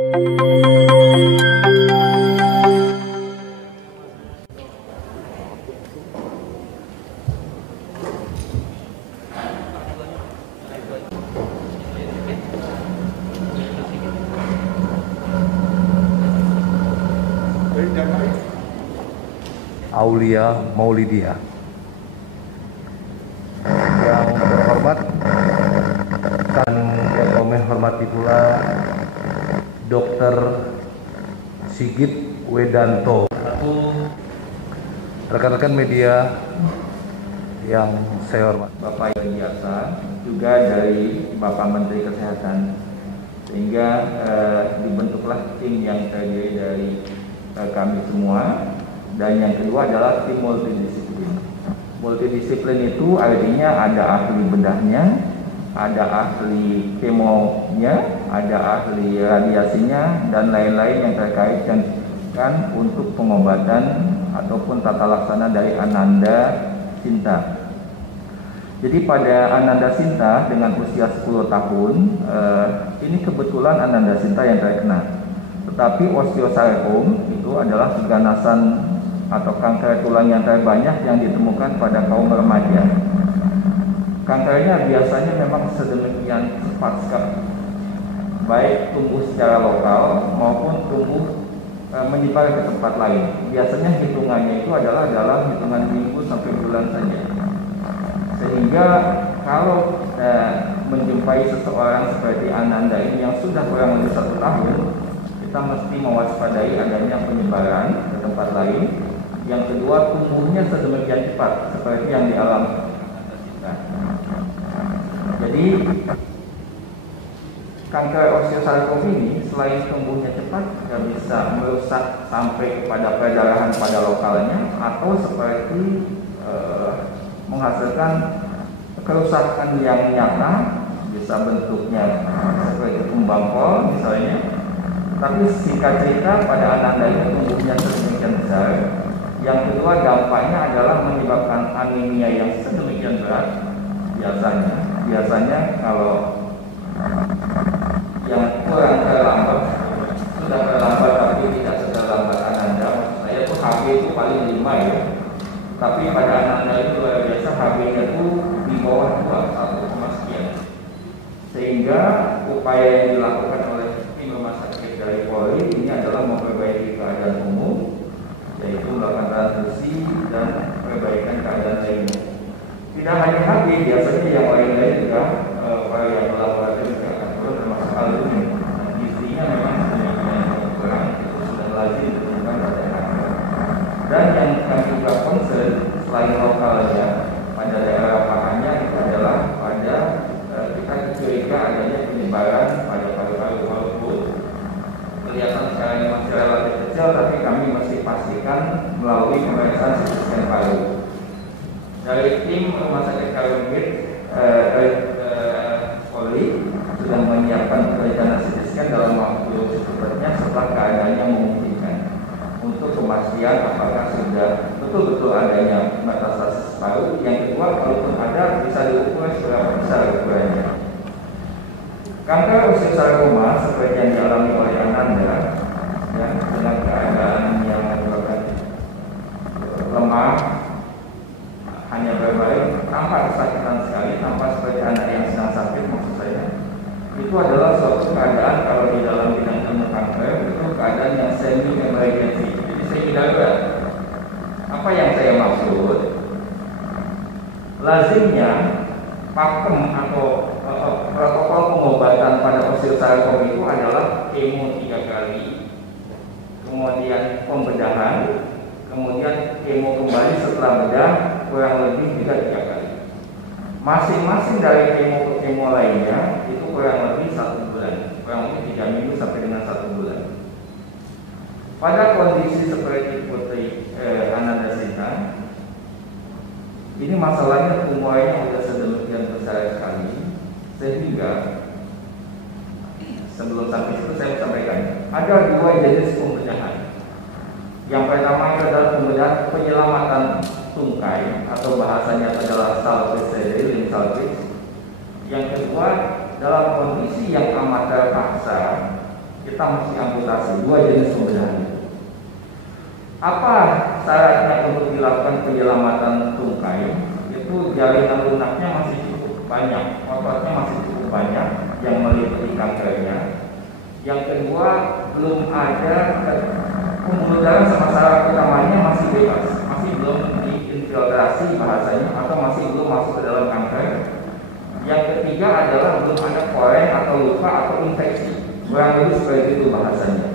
Aulia Maulidia. Yang terhormat dan yang kami hormati pula Dr. Sigit Wedanto. Rekan-rekan media yang saya hormati, Bapak Yodiasa, juga dari Bapak Menteri Kesehatan, sehingga dibentuklah tim yang terdiri dari kami semua. Dan yang kedua adalah tim multidisiplin. Multidisiplin itu artinya ada ahli bedahnya, ada ahli kemonya, ada ahli radiasinya, dan lain-lain yang terkait kan untuk pengobatan ataupun tata laksana dari Ananda Sinta. Jadi pada Ananda Sinta dengan usia 10 tahun, ini kebetulan Ananda Sinta yang terkena. Tetapi osteosarkom itu adalah keganasan atau kanker tulang yang terbanyak yang ditemukan pada kaum remaja. Kankernya biasanya memang sedemikian cepat sekali, baik tumbuh secara lokal maupun tumbuh menyebar ke tempat lain. Biasanya hitungannya itu adalah dalam hitungan minggu sampai bulan saja. Sehingga kalau menjumpai seseorang seperti Ananda ini yang sudah kurang lebih 1 tahun, kita mesti mewaspadai adanya penyebaran ke tempat lain. Yang kedua, tumbuhnya sedemikian cepat seperti yang dialami. Jadi kanker osteosarkom ini selain tumbuhnya cepat, bisa merusak sampai kepada perdarahan pada lokalnya, atau seperti menghasilkan kerusakan yang nyata, bisa bentuknya seperti kembang kol misalnya. Tapi singkat cerita, pada Ananda ini tumbuhnya sedemikian besar. Yang kedua, dampaknya adalah menyebabkan anemia yang sedemikian berat. Biasanya kalau yang kurang terlambat, sudah terlambat tapi tidak seterlambat Ananda, saya tuh HB itu paling 5 ya. Tapi pada Ananda itu luar biasa, HB-nya itu di bawah 2, 1, sekian. Sehingga upaya yang dilakukan oleh tim rumah sakit dari Polri ini adalah memperbaiki keadaan umum, yaitu melakukan transfusi dan perbaikan keadaan lainnya. Tidak hanya HB, biasanya yang lain-lain juga variabel laboratorium juga akan turun, termasuk alumni. Gizinya memang sedemikian kurang, itu sudah lazim ditemukan pada HB. Dan yang kami juga concern selain lokalnya pada daerah pakannya itu adalah pada kita curiga adanya penyebaran pada paru-paru, walaupun kelihatan sekarang masih relatif kecil, tapi kami masih pastikan melalui pemeriksaan CT scan paru. Dari tim rumah sakit Karungit Polri sudah menyiapkan perencanaan CT scan dalam waktu secepatnya setelah keadaannya memungkinkan, untuk memastikan apakah sudah betul-betul adanya metastasis paru. Yang kedua, kalaupun ada, bisa diukur seberapa besar ukurannya. Kanker osteosarkoma seperti yang dialami oleh Ananda, ya, dengan keadaan yang menyebabkan lemah, hanya berbaring, tanpa kesakitan sekali, tanpa seperti anak yang sedang sakit maksud saya. Itu adalah suatu keadaan, kalau di dalam bidang ilmu kanker, itu keadaan yang semi emergency, jadi semi darurat. Apa yang saya maksud? Lazimnya pakem atau protokol pengobatan pada osteosarkom itu adalah kemo 3 kali, kemudian pembedahan, kemudian kemo kembali setelah bedah kurang lebih juga 3 kali. Masing-masing dari kemo ke kemo lainnya itu kurang lebih 1 bulan, kurang lebih 3 minggu sampai dengan 1 bulan. Pada kondisi seperti Putri Ananda Sinta, ini masalahnya tumornya sudah sedemikian besar sekali, sehingga sebelum sampai situ saya sampaikan ada 2 jenis pembedahan. Yang pertama itu adalah pembedahan penyelamatan tungkai, atau bahasanya adalah salvage steril, limb salvage. Yang kedua, dalam kondisi yang amat terpaksa, kita mesti amputasi 2 jenis pembedahan. Apa syaratnya untuk dilakukan penyelamatan tungkai? Itu jaringan lunaknya masih cukup banyak, ototnya masih cukup banyak yang meliputi kankernya. Yang kedua, belum ada pembuluh darah sama saraf utamanya masih bebas, masih belum diinfiltrasi bahasanya, atau masih belum masuk ke dalam kanker. Yang ketiga adalah belum ada koren atau luka atau infeksi, kurang lebih seperti itu bahasanya.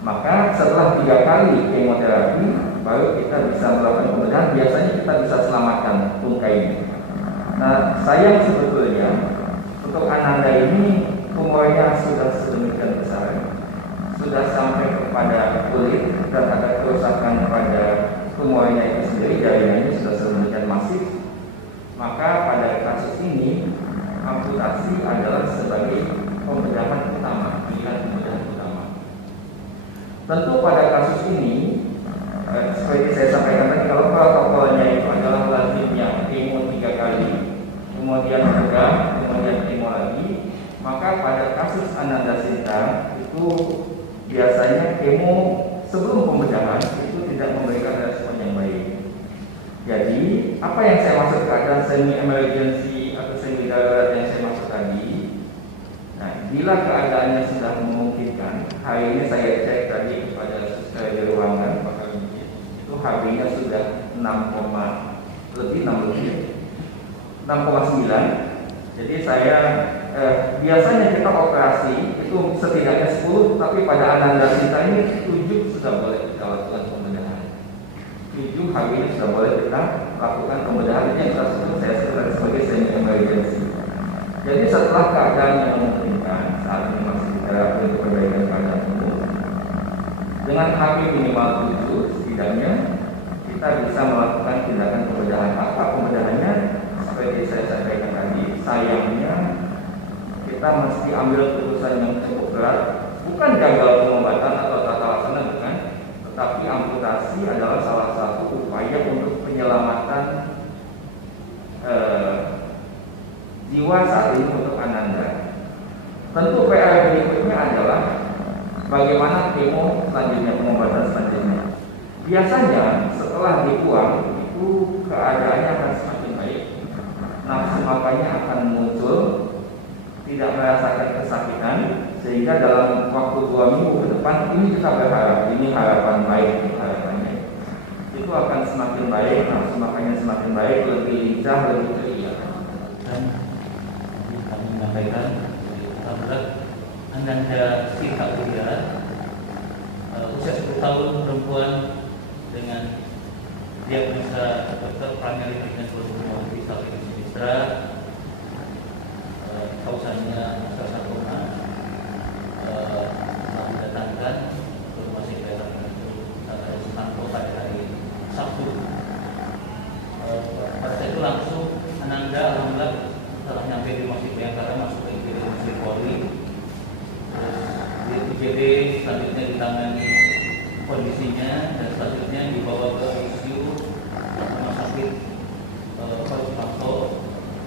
Maka setelah 3 kali kemoterapi baru kita bisa melakukan pembedahan. Biasanya kita bisa selamatkan tungkai ini. Nah, sayang sebetulnya untuk Ananda ini tumornya sudah sedemikian besar, sudah sampai kepada kulit dan ada kerusakan pada tumornya itu sendiri, jaringannya sudah sedemikian masif. Maka pada kasus ini amputasi adalah sebagai pembedahan utama, pilihan pembedahan utama. Tentu pada kasus ini seperti saya sampaikan tadi, kalau protokolnya itu adalah lazimnya kemo 3 kali, kemudian bedah, kemudian kemo lagi, maka pada kasus Ananda Sinta itu biasanya kemo sebelum pembedahan itu tidak memberikan respon yang baik. Jadi apa yang saya maksud keadaan semi emergency atau semi darurat yang saya maksud tadi, nah bila keadaannya sudah memungkinkan, hari ini saya cek tadi kepada suster di ruangan Pak Kabinit, itu HB-nya sudah 6,9. Jadi saya biasanya kita operasi itu setidaknya 10, tapi pada Ananda Sinta ini 7 sudah boleh kita lakukan pembedahan. 7 HB-nya sudah boleh kita lakukan pembedahan. Ini yang saya sebut sebagai semi emergency. Jadi setelah keadaan yang memungkinkan, saat ini masih terapi untuk perbaikan keadaan umum, dengan HB minimal 7 setidaknya kita bisa melakukan tindakan pembedahan. Apa pembedahannya? Seperti saya sampaikan tadi, sayangnya kita mesti ambil keputusan yang cukup berat, bukan gagal pengobatan atau tata laksana, bukan, tetapi amputasi adalah salah satu upaya untuk penyelamatan jiwa saat ini untuk Ananda. Tentu PR berikutnya adalah bagaimana kemo selanjutnya, pengobatan selanjutnya. Biasanya setelah dibuang itu keadaannya akan semakin baik, nafsu makannya akan muncul, tidak merasakan kesakitan, sehingga dalam waktu 2 minggu ke depan ini kita berharap, ini harapan baik, harapannya itu akan semakin baik, nafsu makannya semakin baik, lebih lincah, lebih ceria. Dan kami menyampaikan berat Ananda Sinta Putra, usia 10 tahun, perempuan dengan diagnosa dokter primary pregnant bisa registra, kausanya sarkoma, didatangkan ke rumah sakit daerah Sumanto pada hari Sabtu. Pada saat itu langsung Ananda alhamdulillah setelah nyampe di rumah sakit Bayangkara masuk ke IGD Rumah Sakit Polri. Di IGD selanjutnya ditangani kondisinya dan selanjutnya dibawa ke ICU rumah sakit Sumanto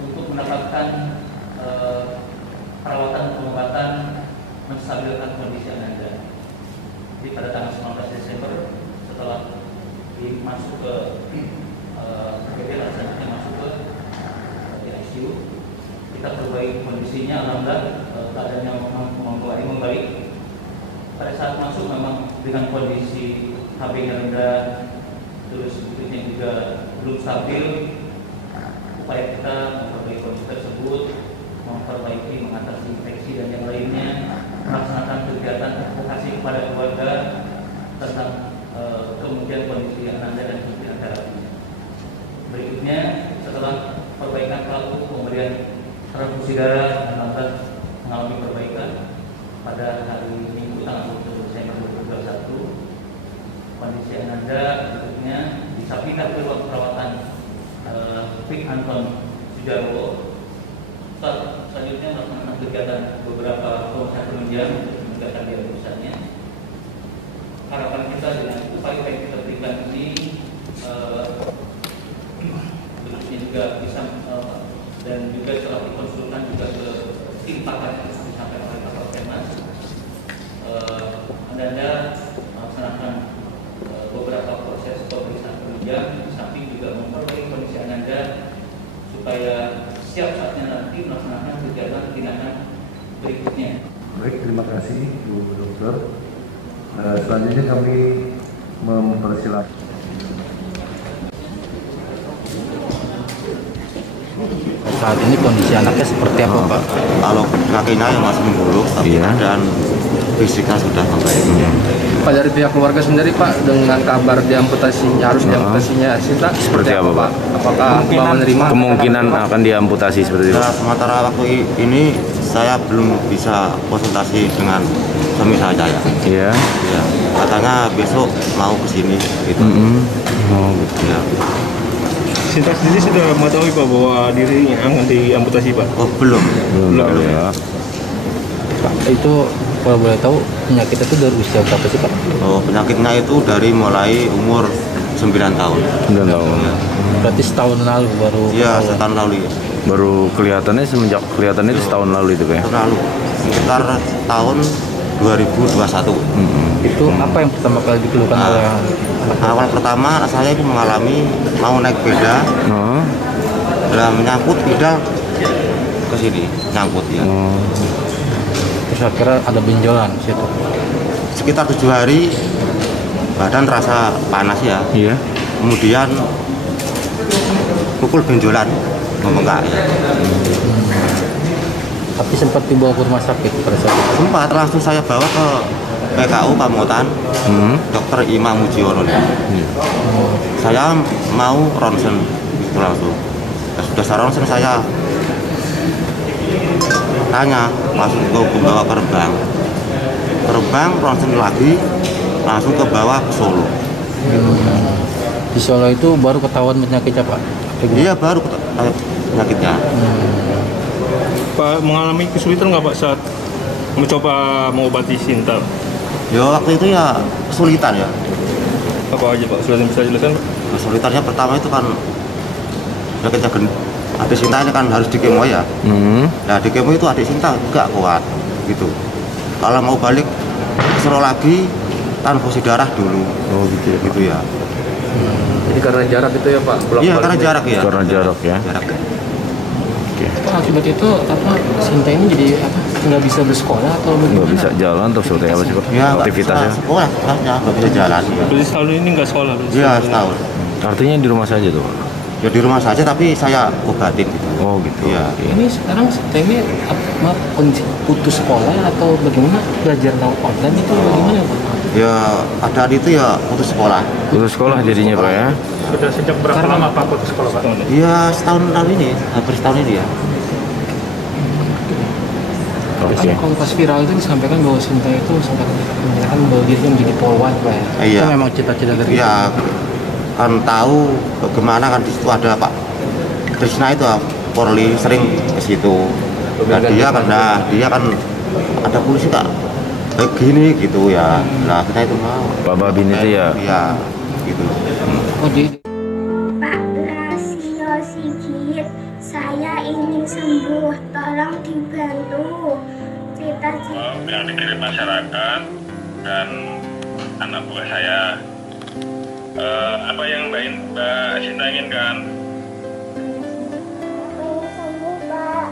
untuk mendapatkan perawatan pengobatan menstabilkan kondisi Ananda. Jadi pada tanggal 19 Desember setelah masuk ke IGD selanjutnya masuk ke ICU, kita perbaiki kondisinya, alhamdulillah keadaannya membaik. Pada saat masuk memang dengan kondisi HB-nya rendah, terus berikutnya juga belum stabil. Upaya kita memperbaiki kondisi tersebut, memperbaiki, mengatasi infeksi dan yang lainnya, melaksanakan kegiatan advokasi kepada keluarga tentang kemudian kondisi Ananda dan kemudian terapi. Berikutnya setelah perbaikan pelaku pemberian transfusi darah, Ananda mengalami perbaikan pada hari Minggu tanggal 20 Desember 2021. Kondisi Ananda berikutnya disapitkan ke ruang perawatan Pik Anton Sujarwo. Selanjutnya melaksanakan kegiatan beberapa pemeriksaan penunjang untuk menegakkan diagnosanya. Harapan kita dengan upaya yang kita berikan ini berikutnya juga bisa dan juga setelah dikonsultan juga ke tim pakar yang disampaikan oleh Bapak Pema berikutnya. Baik, terima kasih Bu Dokter. Selanjutnya kami mempersilahkan. Saat ini kondisi anaknya seperti apa, Pak? Kalau kakinya yang masih memburuk, tapi keadaan fisiknya sudah membaik. Pak, dari pihak keluarga sendiri Pak, dengan kabar diamputasinya, harus diamputasinya Sinta Seperti apa, Pak? Apakah Bapak menerima? Kemungkinan akan diamputasi seperti itu. Nah, sementara waktu ini saya belum bisa konsultasi dengan suami saya. Iya. Ya, katanya besok mau ke sini gitu. Oh, gitu. Ya. Sinta sendiri sudah mengetahui Pak bahwa dirinya akan diamputasi Pak? Oh, belum. Belum ya. Pak, itu kalau boleh tahu penyakit itu dari usia berapa sih, Pak? Oh, penyakitnya itu dari mulai umur 9 tahun. 9 tahun. Ya. Berarti setahun lalu baru. Iya, ketahuan. setahun lalu ya. Baru kelihatannya semenjak kelihatannya itu setahun lalu itu, Pak ya. Tahun lalu. Sekitar tahun 2021. Itu apa yang pertama kali dikeluhkan oleh anak? Awal pertama saya itu mengalami mau naik sepeda, Oh. menyangkut pedal ke sini, nyangkut ya. Terus akhirnya ada benjolan di situ. Sekitar 7 hari badan terasa panas ya. Iya. Kemudian pukul benjolan membengkak ya. Tapi sempat dibawa ke rumah sakit pada saat itu. Sempat langsung saya bawa ke PKU Pamotan, Dokter Imam Mujiono. Saya mau ronsen itu langsung. Sudah saya ronsen, saya tanya langsung ke bawah ke Rembang ronsen lagi langsung ke bawah ke Solo. Di Solo itu baru ketahuan penyakitnya, Pak? Iya, baru penyakitnya. Pak mengalami kesulitan nggak Pak saat mencoba mengobati Sinta? Ya waktu itu ya kesulitan ya. Apa aja Pak? Sudah bisa jelaskan? Kesulitannya pertama itu kan penyakitnya adik Sinta ini kan harus di kemo ya. Nah di kemo itu adik Sinta nggak kuat gitu. Kalau mau balik ke Solo lagi transfusi darah dulu. Oh, gitu ya. Jadi karena jarak itu ya Pak? Iya, karena jarak ya. Karena jarak ya. Jarak. Pak, akibat itu Sinta ini jadi nggak bisa bersekolah atau bagaimana? Nggak bisa jalan atau seperti apa sih, Pak? Ya, Aktivitasnya. sekolahnya nggak bisa jalan. Berarti tahun ini nggak sekolah? Iya, setahun. Artinya di rumah saja tuh, Pak? Ya di rumah saja tapi saya obatin gitu. Oh, gitu. Iya. Ini sekarang Sinta ini kondisi putus sekolah atau bagaimana, belajar lewat online itu bagaimana, Pak? Ya pada itu ya putus sekolah. Putus sekolah jadinya, Pak ya? Sudah sejak berapa lama Pak putus sekolah Pak? Iya, setahun lalu ini, hampir setahun ini ya. Oke. Kalau pas viral itu disampaikan bahwa Sinta itu sempat menyatakan bahwa dirinya menjadi polwan, Pak ya? Iya. Itu memang cita-cita dari Iya, kan tahu bagaimana kan di situ ada Pak Krisna itu Polri sering ke situ. Dan dia kan ada polisi Kak kayak gini gitu ya. Nah kita itu mau. Pak Babin itu ya? Iya, gitu. Oh, jadi Pak Lasio Sigit, saya ingin sembuh, tolong dibantu. Cita-cita yang dikirim masyarakat dan anak buah saya. Apa yang Mbak Sinta inginkan? ingin sembuh, Pak.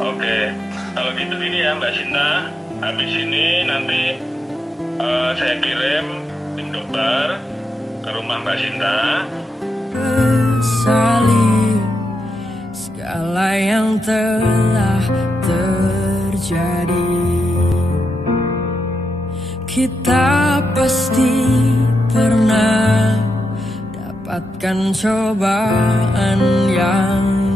Oke. Kalau gitu gini ya Mbak Sinta, habis ini nanti saya kirim tim dokter ke rumah Mbak Sinta. Sesali segala yang telah terjadi. Kita pasti pernah dapatkan cobaan yang